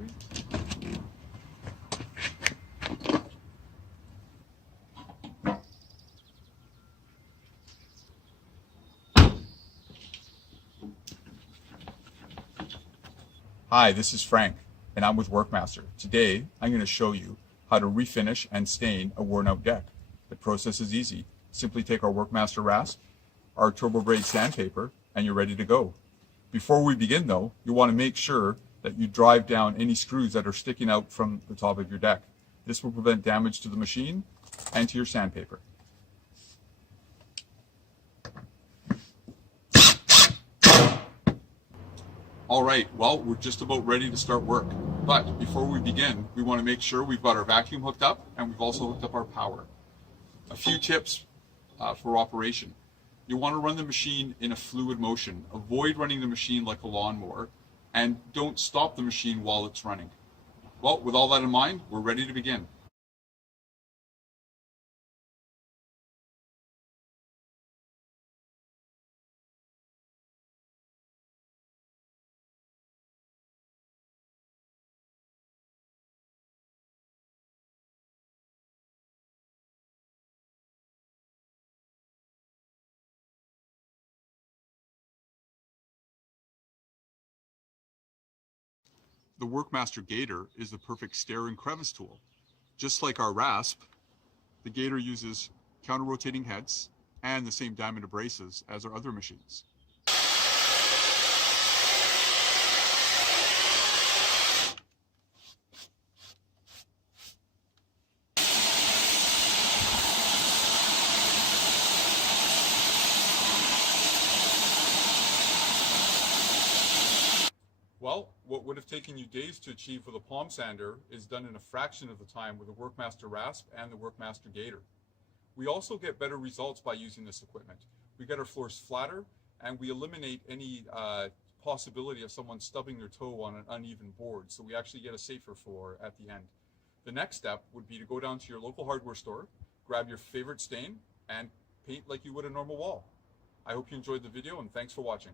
factory. Hi, this is Frank, and I'm with Workmaster. Today, I'm going to show you how to refinish and stain a worn-out deck. The process is easy. Simply take our Workmaster RASP, our TurboBrade sandpaper, and you're ready to go. Before we begin though, you want to make sure that you drive down any screws that are sticking out from the top of your deck. This will prevent damage to the machine and to your sandpaper. All right, well, we're just about ready to start work. But before we begin, we want to make sure we've got our vacuum hooked up and we've also hooked up our power. A few tips for operation. You want to run the machine in a fluid motion. Avoid running the machine like a lawnmower, and don't stop the machine while it's running. Well, with all that in mind, we're ready to begin. The Workmaster Gator is the perfect stair and crevice tool. Just like our RASP, the Gator uses counter-rotating heads and the same diameter braces as our other machines. Well, what would have taken you days to achieve with a palm sander is done in a fraction of the time with the Workmaster RASP and the Workmaster Gator. We also get better results by using this equipment. We get our floors flatter and we eliminate any possibility of someone stubbing their toe on an uneven board, so we actually get a safer floor at the end. The next step would be to go down to your local hardware store, grab your favorite stain, and paint like you would a normal wall. I hope you enjoyed the video and thanks for watching.